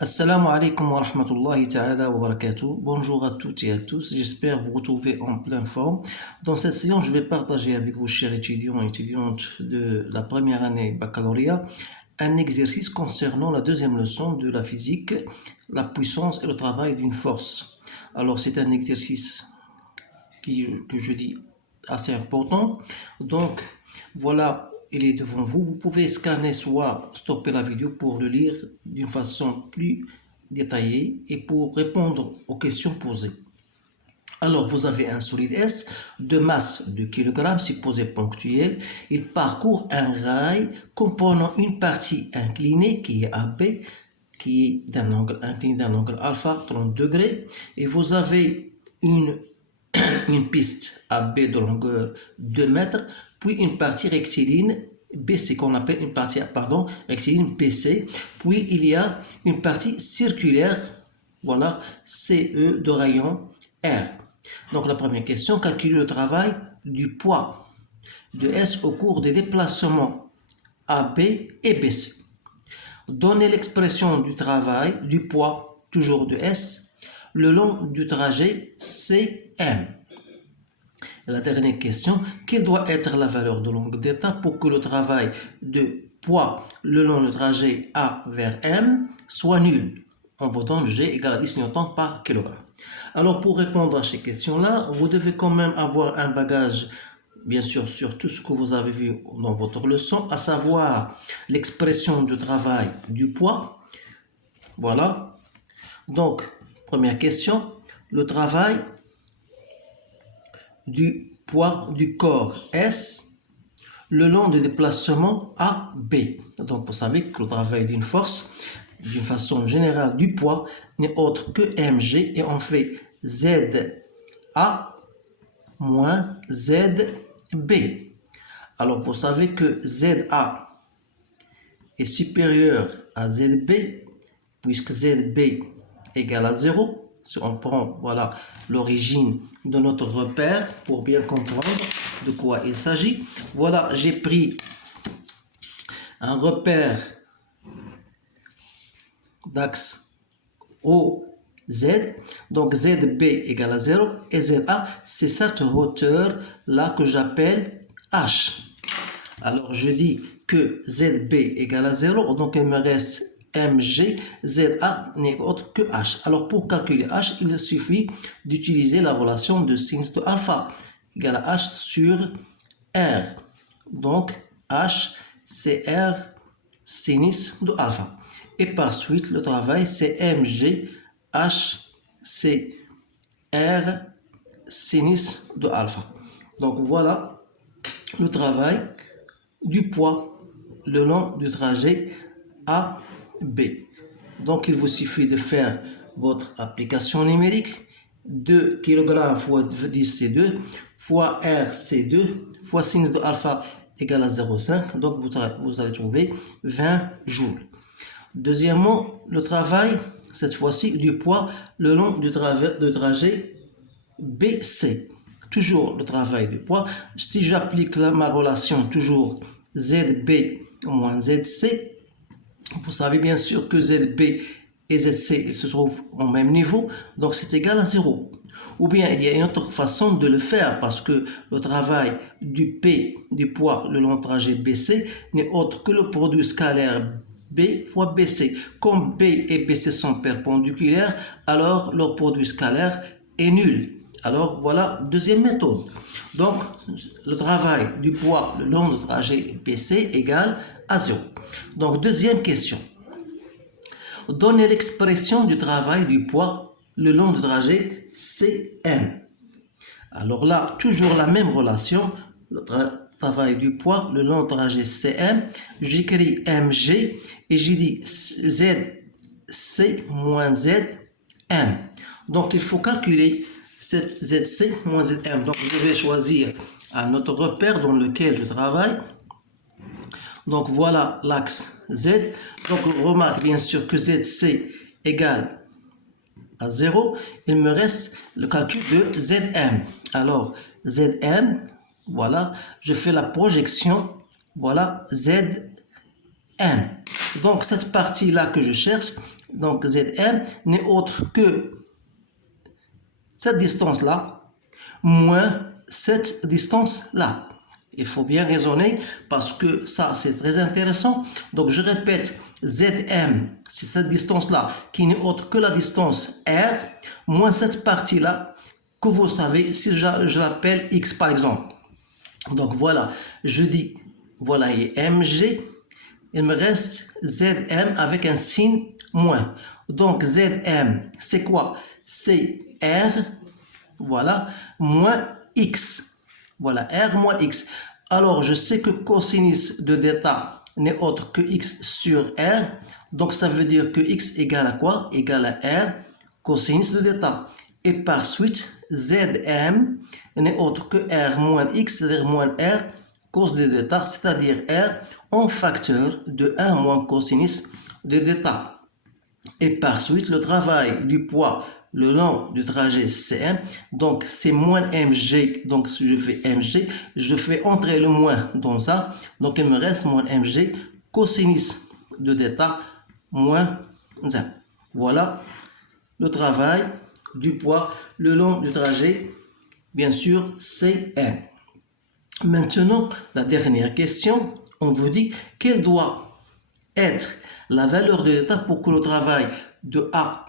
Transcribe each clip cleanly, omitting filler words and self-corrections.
Assalamu alaikum wa rahmatullahi ta'ala wa barakatuh. Bonjour à toutes et à tous, j'espère vous retrouver en pleine forme. Dans cette séance, je vais partager avec vous, chers étudiants et étudiantes de la première année baccalauréat, un exercice concernant la deuxième leçon de la physique, la puissance et le travail d'une force. Alors c'est un exercice que je dis assez important. Donc voilà, il est devant vous. Vous pouvez scanner, soit stopper la vidéo pour le lire d'une façon plus détaillée et pour répondre aux questions posées. Alors, vous avez un solide S de masse de kg, supposé ponctuel. Il parcourt un rail comportant une partie inclinée qui est AB, qui est d'un angle incliné d'un angle alpha 30 degrés. Et vous avez une piste AB de longueur 2 mètres, puis une partie rectiligne BC qu'on appelle une partie rectiligne BC, puis il y a une partie circulaire, voilà, CE de rayon R. Donc la première question, calculer le travail du poids de S au cours des déplacements AB et BC. Donnez l'expression du travail du poids, toujours de S, le long du trajet CM. La dernière question, quelle doit être la valeur de l'angle d'état pour que le travail de poids le long du trajet A vers M soit nul? En votant G égale à 10 newtons par kilogramme. Alors pour répondre à ces questions-là, vous devez quand même avoir un bagage, bien sûr, sur tout ce que vous avez vu dans votre leçon, à savoir l'expression du travail du poids. Voilà. Donc, première question, le travail du poids du corps S le long du déplacement AB. Donc vous savez que le travail d'une force, d'une façon générale du poids, n'est autre que mg et on fait ZA moins ZB. Alors vous savez que ZA est supérieur à ZB puisque ZB égale à 0. Si on prend voilà l'origine de notre repère pour bien comprendre de quoi il s'agit. Voilà, j'ai pris un repère d'axe OZ. Donc ZB égale à 0 et ZA, c'est cette hauteur là que j'appelle H. Alors je dis que ZB égale à 0, donc il me reste mg, ZA n'est autre que H. Alors pour calculer H, il suffit d'utiliser la relation de sinus de alpha égale à H sur R. Donc H c'est R sinus de alpha. Et par suite le travail c'est mg, H c'est R sinus de alpha. Donc voilà le travail du poids le long du trajet A B. Donc il vous suffit de faire votre application numérique 2 kg fois 10 C2 fois R C2 fois sinus de alpha égale à 0,5. Donc vous allez trouver 20 joules. Deuxièmement, le travail, cette fois-ci, du poids le long du trajet BC. Toujours le travail du poids. Si j'applique ma relation toujours ZB moins ZC, vous savez bien sûr que ZB et ZC se trouvent au même niveau, donc c'est égal à 0. Ou bien il y a une autre façon de le faire parce que le travail du P du poids le long trajet BC n'est autre que le produit scalaire B fois BC. Comme B et BC sont perpendiculaires, alors leur produit scalaire est nul. Alors voilà, deuxième méthode. Donc le travail du poids le long du trajet BC égale à 0. Donc deuxième question. Donnez l'expression du travail du poids le long du trajet CM. Alors là, toujours la même relation, le travail du poids le long du trajet CM. J'écris mg et j'ai dit ZC moins ZM. Donc il faut calculer cette ZC moins ZM. Donc je vais choisir un autre repère dans lequel je travaille. Donc voilà l'axe Z. Donc remarque bien sûr que ZC égale à 0. Il me reste le calcul de ZM. Alors ZM, voilà, je fais la projection, voilà ZM. Donc cette partie-là que je cherche, donc Zm, n'est autre que cette distance-là, moins cette distance-là. Il faut bien raisonner parce que ça, c'est très intéressant. Donc, je répète, Zm, c'est cette distance-là qui n'est autre que la distance R, moins cette partie-là que vous savez, si je l'appelle X par exemple. Donc, voilà, je dis, voilà, il y a Mg, il me reste Zm avec un signe moins. Donc, Zm, c'est quoi? C'est R, voilà, moins X. Voilà, R moins X. Alors, je sais que cosinus de θ n'est autre que X sur R. Donc, ça veut dire que X égale à quoi? Égale à R cosinus de θ. Et par suite, Zm n'est autre que R moins X, c'est-à-dire moins R cos de θ, c'est-à-dire R en facteur de 1 moins cosinus de θ. Et par suite, le travail du poids le long du trajet CM, donc c'est moins mg, donc si je fais mg, je fais entrer le moins dans ça, donc il me reste moins mg cosinus de θ moins 1. Voilà le travail du poids le long du trajet, bien sûr, CM. Maintenant, la dernière question, on vous dit quelle doit être la valeur de θ pour que le travail de A,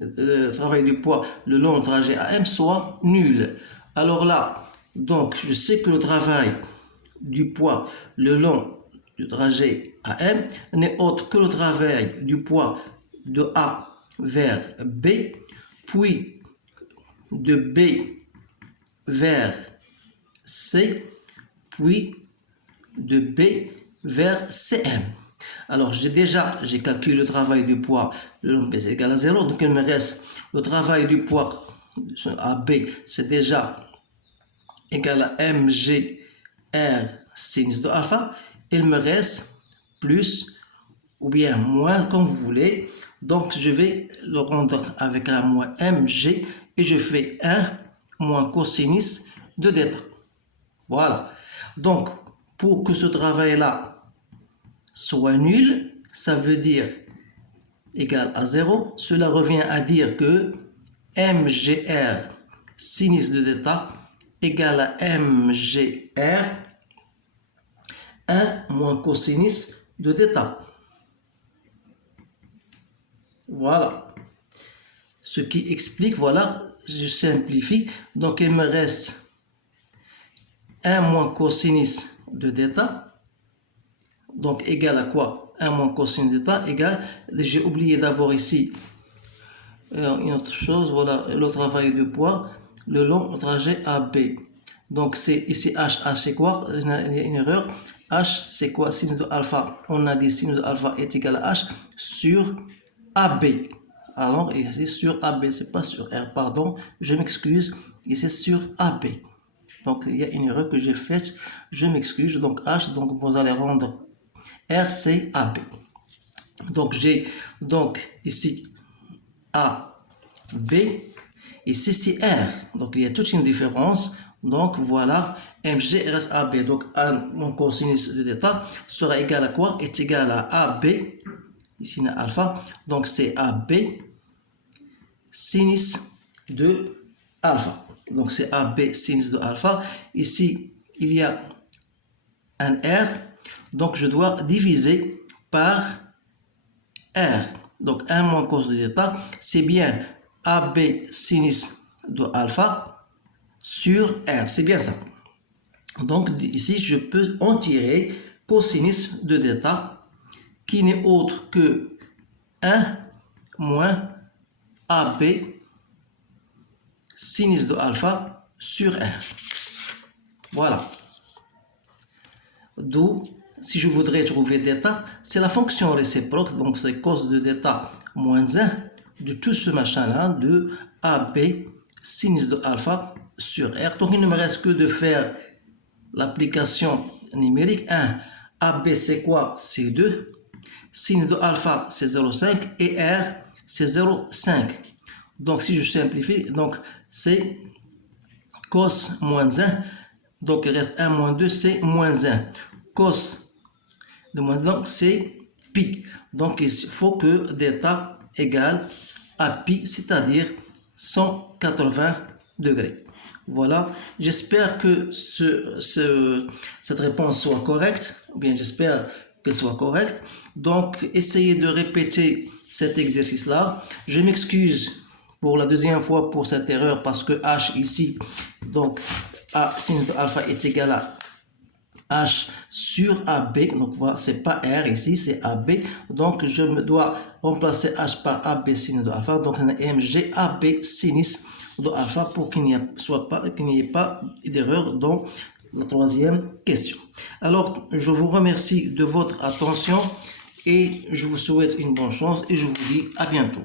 le travail du poids le long du trajet AM soit nul. Alors là, donc je sais que le travail du poids le long du trajet AM n'est autre que le travail du poids de A vers B, puis de B vers C, puis de B vers CM. Alors, j'ai calculé le travail du poids, le long B c'est égal à 0, donc il me reste le travail du poids à B, c'est déjà égal à mg r sinus de alpha. Il me reste plus ou bien moins, comme vous voulez. Donc, je vais le rendre avec un moins mg et je fais 1 moins cosinus de θ. Voilà. Donc, pour que ce travail-là soit nul, ça veut dire égal à 0. Cela revient à dire que mgr sinus de θ égale à mgr 1 moins cosinus de θ. Voilà. Ce qui explique, voilà, je simplifie. Donc, il me reste 1 moins cosinus de θ. Donc, égal à quoi? 1 moins cosinus de θ égale, j'ai oublié d'abord ici une autre chose, voilà, le travail de poids le long du trajet AB. Donc, c'est ici H c'est quoi? Il y a une erreur. H, c'est quoi? Sinus de alpha. On a dit sinus de alpha est égal à H sur AB. Alors, ici sur AB, c'est pas sur R, pardon, je m'excuse, ici sur AB. Donc, il y a une erreur que j'ai faite, je m'excuse. Donc, H, donc vous allez rendre RC AB. Donc, j'ai donc ici A, B, ici c'est R. Donc, il y a toute une différence. Donc, voilà, MG reste AB. Donc, mon cosinus de θ sera égal à quoi? Est égal à AB, ici on a alpha. Donc, c'est AB sinus de alpha. Donc, c'est AB sinus de alpha. Ici, il y a un R. Donc, je dois diviser par R. Donc, 1 moins cos de θ, c'est bien AB sinus de alpha sur R. C'est bien ça. Donc, ici, je peux en tirer cosinus de θ qui n'est autre que 1 moins AB sinus de alpha sur R. Voilà. D'où, si je voudrais trouver θ, c'est la fonction réciproque, donc c'est cos de θ moins 1 de tout ce machin-là, de AB sinus de alpha sur R. Donc il ne me reste que de faire l'application numérique. 1, AB c'est quoi? C'est 2. Sinus de alpha c'est 0,5 et R c'est 0,5. Donc si je simplifie, donc c'est cos moins 1. Donc il reste 1 moins 2, c'est moins 1. Cos de moins 1, c'est pi. Donc il faut que θ égale à pi, c'est-à-dire 180 degrés. Voilà, j'espère que cette réponse soit correcte, ou bien j'espère qu'elle soit correcte. Donc, essayez de répéter cet exercice-là. Je m'excuse pour la deuxième fois pour cette erreur parce que h ici, donc a sin de alpha est égal à h sur AB, donc voilà, c'est pas R ici, c'est AB, donc je me dois remplacer h par AB sin de alpha, donc on a mg AB sinus de alpha pour qu'il n'y ait pas d'erreur dans la troisième question. Alors, je vous remercie de votre attention et je vous souhaite une bonne chance et je vous dis à bientôt.